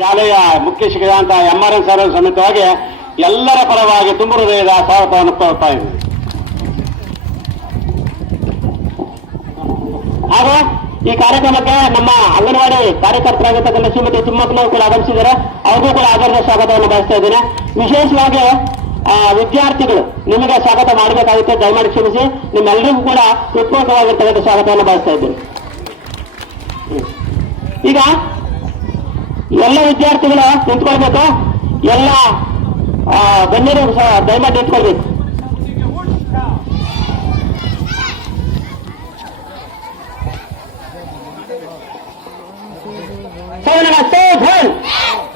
ಶಾಲೆಯ ಮುಖ್ಯ ಶಿಕ್ಷಕರಾದಂತಹ ಎಂ ಆರ್ ಎನ್ ಸರ್ ಸಮೇತವಾಗಿ ಎಲ್ಲರ ಪರವಾಗಿ ತುಂಬ ಹೃದಯದ ಸ್ವಾಗತವನ್ನು ಕೋರ್ತಾ ಇದ್ದೀನಿ ಹಾಗೂ ಈ ಕಾರ್ಯಕ್ರಮಕ್ಕೆ ನಮ್ಮ ಅಂಗನವಾಡಿ ಕಾರ್ಯಕರ್ತರಾಗಿರ್ತಕ್ಕಂಥ ಶ್ರೀಮತಿ ತಿಮ್ಮಕ್ಕನವರು ಕೂಡ ಆಗಮಿಸಿದ್ದಾರೆ. ಅವ್ರಿಗೂ ಕೂಡ ಆಧಾರದ ಸ್ವಾಗತವನ್ನು ಬಯಸ್ತಾ ಇದ್ದೇನೆ. ವಿಶೇಷವಾಗಿ ವಿದ್ಯಾರ್ಥಿಗಳು ನಿಮಗೆ ಸ್ವಾಗತ ಮಾಡಬೇಕಾಗುತ್ತೆ. ದಯಮಾಡಿ ಕ್ಷಮಿಸಿ. ನಿಮ್ಮೆಲ್ಲರಿಗೂ ಕೂಡ ಹೃತ್ಪೂರ್ವಕವಾಗಿರ್ತಕ್ಕಂಥ ಸ್ವಾಗತವನ್ನು ಬಯಸ್ತಾ ಇದ್ದೇನೆ. ಈಗ ಎಲ್ಲ ವಿದ್ಯಾರ್ಥಿಗಳು ನಿಂತ್ಕೊಳ್ಬೇಕು ಎಲ್ಲ ಗಣ್ಯರು ದಯಮಾಡಿ ನಿಂತ್ಕೊಳ್ಬೇಕು ಸೌನಗ ಸೌಧನ್.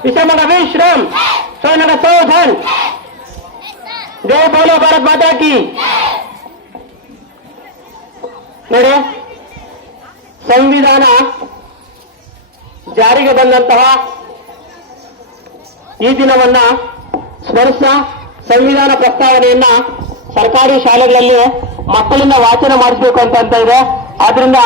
ವಿಷಮಗ ವಿಶ್ರಮ್ ಸೌನಗ ಸೌಧನ್. ಜಯ ಬೋಲೋ ಭಾರತ್ ಮಾತಾ ಕಿ. ನೋಡಿ, ಸಂವಿಧಾನ ಜಾರಿಗೆ ಬಂದಂತಹ ಈ ದಿನವನ್ನ ಸ್ಮರಿಸ ಸಂವಿಧಾನ ಪ್ರಸ್ತಾವನೆಯನ್ನ ಸರ್ಕಾರಿ ಶಾಲೆಗಳಲ್ಲಿ ಮಕ್ಕಳಿಂದ ವಾಚನ ಮಾಡಿಸಬೇಕು ಅಂತ ಅಂತ ಇದೆ. ಆದ್ರಿಂದ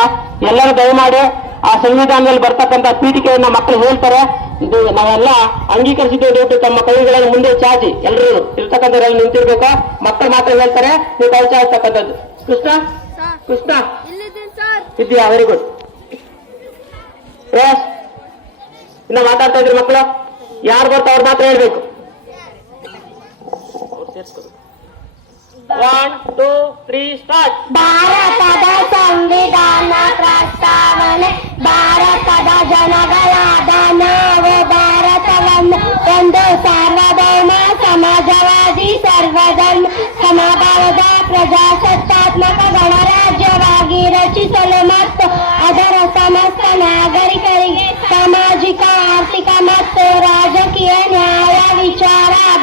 ಎಲ್ಲರೂ ದಯಮಾಡಿ ಆ ಸಂವಿಧಾನದಲ್ಲಿ ಬರ್ತಕ್ಕಂಥ ಪೀಠಿಕೆಯನ್ನ ಮಕ್ಕಳು ಹೇಳ್ತಾರೆ. ಇದು ನಾವೆಲ್ಲ ಅಂಗೀಕರಿಸಿದ್ದೇವೆ ತಮ್ಮ ಕೈಗಳನ್ನು ಮುಂದೆ ಚಾಜಿ ಎಲ್ಲರೂ ಇರ್ತಕ್ಕಂಥವ್ರಲ್ಲಿ ನಿಂತಿರ್ಬೇಕು. ಮಕ್ಕಳು ಮಾತ್ರ ಹೇಳ್ತಾರೆ ನೀವು ಕೈ ಚಾಚತಕ್ಕಂಥದ್ದು ಕೃಷ್ಣ? ಕೃಷ್ಣ ಇದೆಯಾ ವೆರಿ ಗುಡ್ ಎಸ್ ಇನ್ನ ಮಾತಾಡ್ತಾ ಇದ್ರಿ ಮಕ್ಕಳು ಯಾರು ಬರ್ತಾ ಅವ್ರು ಮಾತ್ರ ಹೇಳ್ಬೇಕು ಒನ್ ಟೂ ತ್ರೀ ಸ್ಟಾರ್ಟ್ ಭಾರತದ ಸಂವಿಧಾನ ಪ್ರಸ್ತಾವನೆ ಭಾರತದ ಜನಗಳಾದ ನಾವು ಭಾರತವನ್ನು ಒಂದು ಸಾರ್ವಭೌಮ ಸಮಾಜವಾದಿ ಸರ್ವಧರ್ಮ ಸಮಭಾವದ ಪ್ರಜಾಸತ್ತಾತ್ಮಕ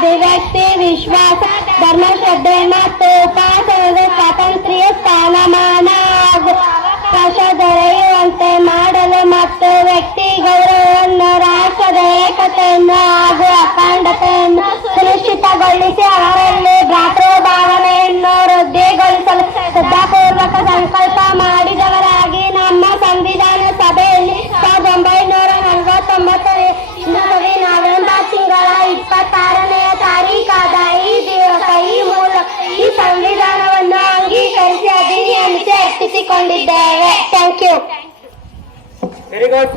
ಅಭಿವ್ಯಕ್ತಿ ವಿಶ್ವಾಸ ಧರ್ಮಶ್ರದ್ಧೆ ಮತ್ತು ಉಪಾಸನದ ಸ್ವಾತಂತ್ರ್ಯ ಸ್ಥಾನಮಾನ ಹಾಗೂ ಅವಕಾಶ ದೊರೆಯುವಂತೆ ಮಾಡಲು ಮತ್ತು ವ್ಯಕ್ತಿ ಗೌರವವನ್ನು ರಾಷ್ಟ್ರದ ಏಕತೆಯನ್ನು ಹಾಗೂ ಅಖಂಡತೆಯನ್ನು ಸುನಿಶ್ಚಿತಗೊಳಿಸಿ ಅವರಲ್ಲಿ ಅಂಗೀಕರಿಸಿ ಅಧಿನಿಯಮಿಸಿ ಅರ್ಪಿಸಿಕೊಂಡಿದ್ದೇವೆ ಥ್ಯಾಂಕ್ ಯು ವೆರಿ ಗುಡ್